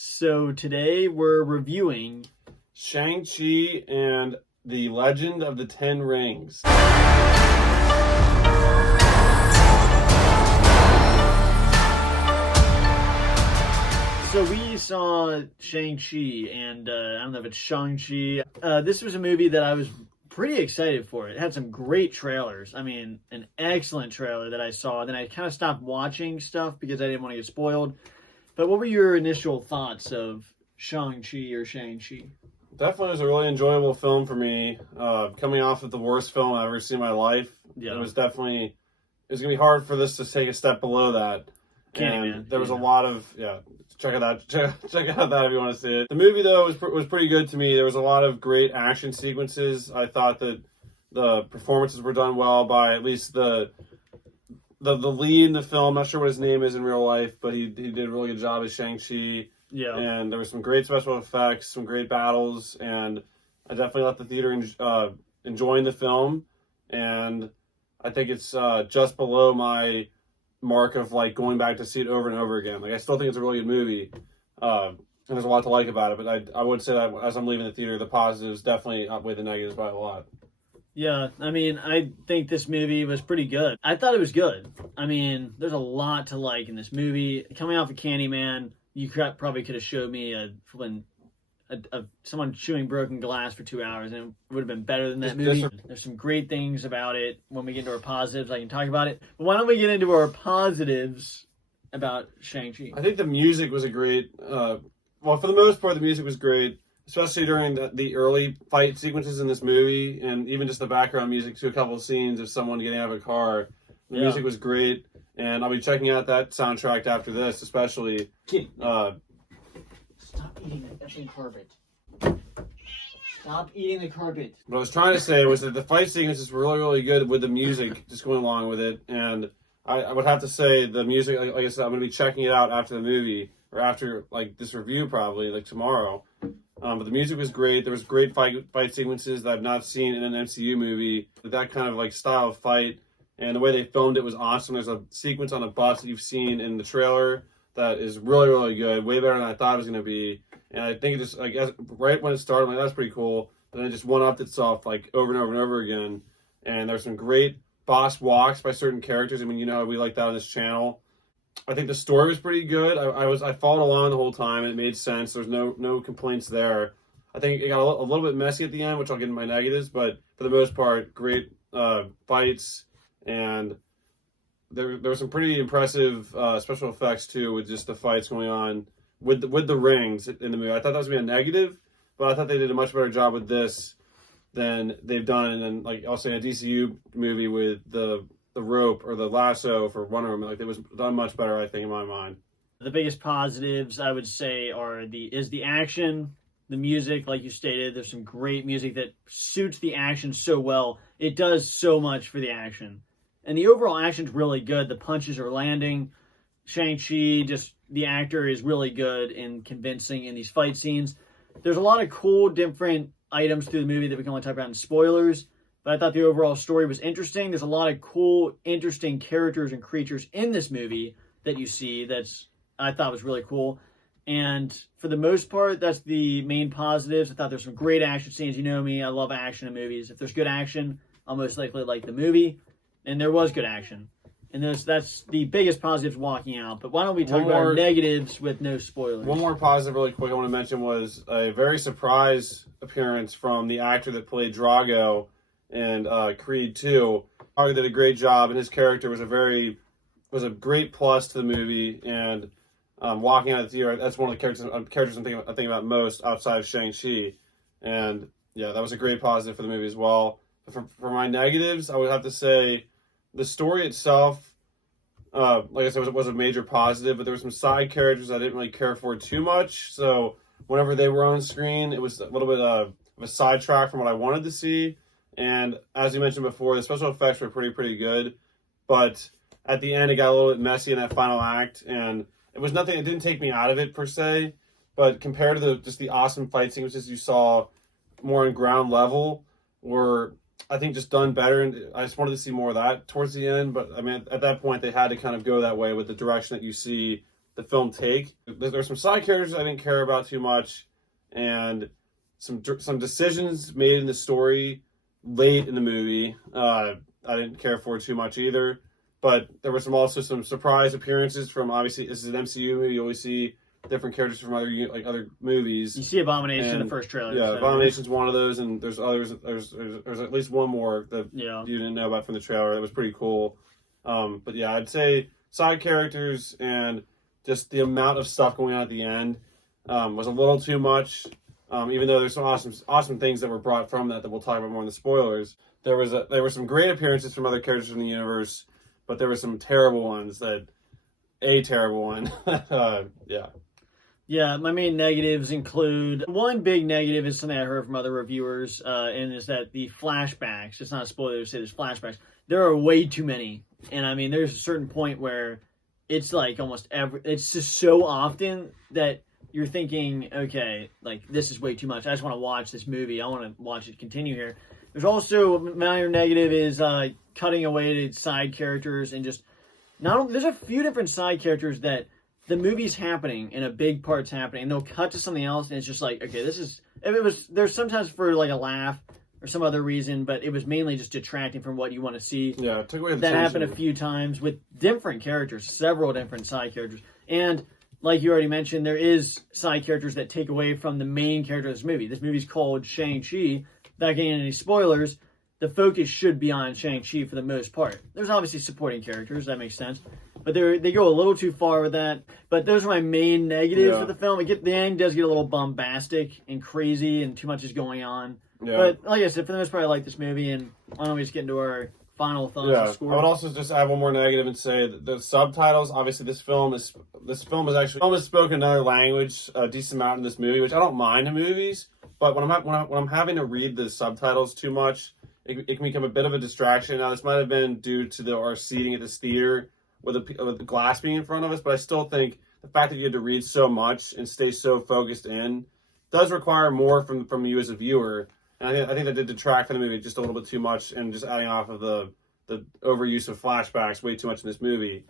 So today we're reviewing Shang-Chi and the Legend of the Ten Rings. So we saw Shang-Chi, and I don't know if it's Shang-Chi. This was a movie that I was pretty excited for. It had some great trailers. I mean, an excellent trailer that I saw. Then I kind of stopped watching stuff because I didn't want to get spoiled. But what were your initial thoughts of Shang-Chi or Shang-Chi? Definitely was a really enjoyable film for me. Coming off of the worst film I've ever seen in my life, Yeah. it was going to be hard for this to take a step below that. Candyman. There was a lot of, check it out. Check out that if you want to see it. The movie, though, was pretty good to me. There was a lot of great action sequences. I thought that the performances were done well by at least the lead in the film. I'm not sure what his name is in real life, but he did a really good job as Shang-Chi. Yeah. And there were some great special effects, some great battles, and I definitely left the theater enjoying the film. And I think it's just below my mark of like going back to see it over and over again. Like, I still think it's a really good movie, and there's a lot to like about it. But I would say that as I'm leaving the theater, the positives definitely outweigh the negatives by a lot. Yeah, I mean, I think this movie was pretty good. I thought it was good. I mean, there's a lot to like in this movie. Coming off of Candyman, you probably could have showed me someone chewing broken glass for 2 hours, and it would have been better than that movie. There's some great things about it. When we get into our positives, I can talk about it. But why don't we get into our positives about Shang-Chi? I think the music was a great. For the most part, the music was great, especially during the early fight sequences in this movie, and even just the background music to a couple of scenes of someone getting out of a car. The music was great, and I'll be checking out that soundtrack after this, especially. Stop eating that effing carpet. Stop eating the carpet. What I was trying to say was that the fight sequences were really, really good with the music just going along with it, and I would have to say the music, like I said, I'm going to be checking it out after the movie, or after like this review probably, like tomorrow. But the music was great. There was great fight sequences that I've not seen in an MCU movie. That kind of like style of fight and the way they filmed it was awesome. There's a sequence on a bus that you've seen in the trailer that is really, really good. Way better than I thought it was going to be. And I think it just, I guess, right when it started, I'm like, that's pretty cool. Then it just one-upped itself like over and over and over again. And there's some great boss walks by certain characters. I mean, you know, we like that on this channel. I think the story was pretty good. I followed along the whole time, and it made sense. There's no complaints there. I think it got a little bit messy at the end, which I'll get in my negatives, but for the most part, great fights, and there were some pretty impressive special effects too, with just the fights going on with the rings in the movie. I thought that was gonna be a negative, but I thought they did a much better job with this than they've done in, like, also in a DCU movie with the rope or the lasso for Wonder Woman. Like, it was done much better, I think, in my mind. The biggest positives I would say is the action, the music, like you stated. There's some great music that suits the action so well. It does so much for the action. And the overall action's really good. The punches are landing. Shang-Chi, just the actor is really good and convincing in these fight scenes. There's a lot of cool, different items through the movie that we can only talk about in spoilers. But I thought the overall story was interesting. There's a lot of cool, interesting characters and creatures in this movie that you see I thought was really cool. And for the most part, that's the main positives. I thought there's some great action scenes. You know me, I love action in movies. If there's good action, I'll most likely like the movie. And there was good action. And that's the biggest positives walking out. But why don't we talk about our negatives with no spoilers? One more positive really quick I want to mention was a very surprise appearance from the actor that played Drago in Creed 2. Drago did a great job, and his character was a great plus to the movie. And walking out of the theater, that's one of the characters I'm thinking about most outside of Shang-Chi. And yeah, that was a great positive for the movie as well. But for my negatives, I would have to say the story itself, like I said, was a major positive, but there were some side characters I didn't really care for too much. So whenever they were on screen, it was a little bit of a sidetrack from what I wanted to see. And as you mentioned before, the special effects were pretty good. But at the end, it got a little bit messy in that final act. And it was nothing, it didn't take me out of it per se. But compared to just the awesome fight sequences you saw more on ground level, were, I think, just done better. And I just wanted to see more of that towards the end. But I mean, at that point, they had to kind of go that way with the direction that you see the film take. There's some side characters I didn't care about too much, and some decisions made in the story late in the movie I didn't care for too much either. But there were also some surprise appearances from, obviously this is an MCU movie. You always see different characters from other movies. You see Abomination in the first trailer. Yeah, so. Abomination's one of those, and there's others. There's at least one more that you didn't know about from the trailer. That was pretty cool. But yeah, I'd say side characters and just the amount of stuff going on at the end was a little too much. Even though there's some awesome things that were brought from that we'll talk about more in the spoilers. There were some great appearances from other characters in the universe, but there were some terrible ones a terrible one. Yeah. Yeah, my main negatives include, one big negative is something I heard from other reviewers, and is that the flashbacks, it's not a spoiler to say there's flashbacks, there are way too many. And I mean, there's a certain point where it's like it's just so often that you're thinking, okay, like this is way too much. I just want to watch this movie. I want to watch it continue here. There's also a minor negative is cutting away to side characters and just there's a few different side characters that the movie's happening and a big part's happening and they'll cut to something else and it's just like, okay, there's sometimes for like a laugh or some other reason, but it was mainly just detracting from what you want to see. Yeah, it took away the that tension. happened a few times with different characters, several different side characters. And like you already mentioned, there is side characters that take away from the main character of this movie. This movie's called Shang-Chi. Without getting into any spoilers, the focus should be on Shang-Chi for the most part. There's obviously supporting characters, that makes sense. But they go a little too far with that. But those are my main negatives of the film. The end does get a little bombastic and crazy and too much is going on. Yeah. But like I said, for the most part, I like this movie. And why don't we just get into our final thoughts and score? I would also just add one more negative and say that the subtitles, obviously this film is actually almost spoken another language a decent amount in this movie, which I don't mind in movies. But when I'm having to read the subtitles too much, it can become a bit of a distraction. Now, this might have been due to our seating at this theater with the glass being in front of us, but I still think the fact that you had to read so much and stay so focused in does require more from you as a viewer. And I think that did detract from the movie just a little bit too much, and just adding off of the overuse of flashbacks way too much in this movie.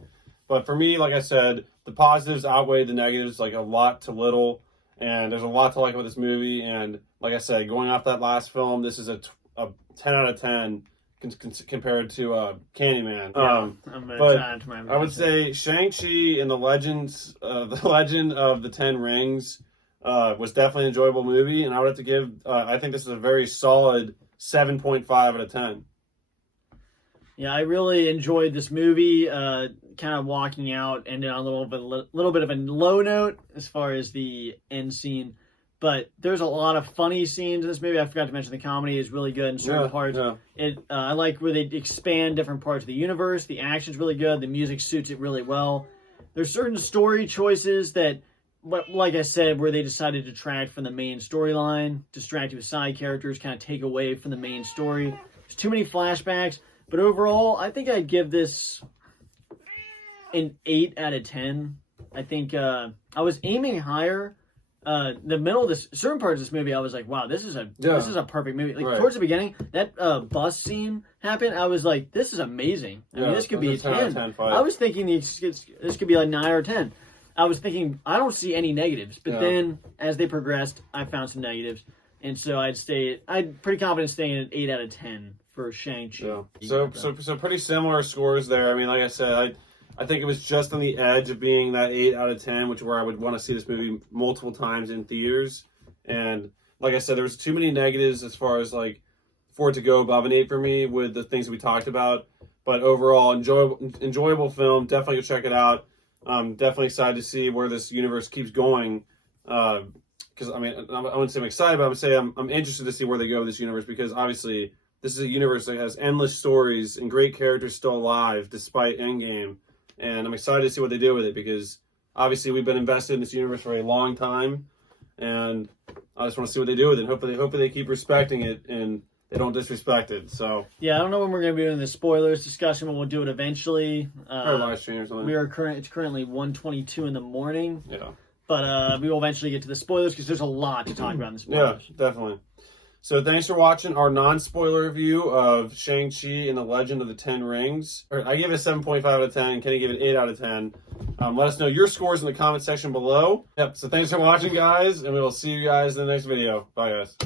But for me, like I said, the positives outweigh the negatives like a lot to little, and there's a lot to like about this movie. And like I said, going off that last film, this is a 10 out of 10 compared to Candyman. Yeah, I would say Shang-Chi and the Legend of the Ten Rings was definitely an enjoyable movie, and I would have to give. I think this is a very solid 7.5 out of 10. Yeah, I really enjoyed this movie. Kind of walking out ended on a little bit of a low note as far as the end scene. But there's a lot of funny scenes in this movie. I forgot to mention the comedy is really good in certain parts. Yeah. I like where they expand different parts of the universe. The action's really good. The music suits it really well. There's certain story choices that, like I said, where they decided to detract from the main storyline, distract you with side characters, kind of take away from the main story. There's too many flashbacks. But overall, I think I'd give this an 8 out of 10. I think I was aiming higher. The middle of this, certain parts of this movie, I was like, wow, this is a perfect movie. Like towards the beginning, that bus scene happened. I was like, this is amazing. I mean, this could be a 10. I was thinking this could be like 9 or 10. I was thinking, I don't see any negatives. But then, as they progressed, I found some negatives. And so I'd pretty confident staying at 8 out of 10 for Shang-Chi. Yeah. So pretty similar scores there. I mean, like I said, I think it was just on the edge of being that 8 out of 10, where I would want to see this movie multiple times in theaters. And like I said, there was too many negatives as far as for it to go above an 8 for me with the things that we talked about. But overall, enjoyable film. Definitely go check it out. Definitely excited to see where this universe keeps going. Because I mean, I wouldn't say I'm excited, but I would say I'm interested to see where they go with this universe, because obviously this is a universe that has endless stories and great characters still alive despite Endgame. And I'm excited to see what they do with it, because obviously we've been invested in this universe for a long time, and I just want to see what they do with it. Hopefully they keep respecting it and they don't disrespect it. So yeah, I don't know when we're going to be doing the spoilers discussion, but we'll do it eventually. Or live stream or something. It's currently 1:22 in the morning. Yeah. But we will eventually get to the spoilers, because there's a lot to talk about in the spoilers. Yeah, definitely. So thanks for watching our non-spoiler review of Shang-Chi and the Legend of the Ten Rings. I gave it a 7.5 out of 10. Kenny gave it 8 out of 10. Let us know your scores in the comment section below. Yep, so thanks for watching, guys, and we will see you guys in the next video. Bye, guys.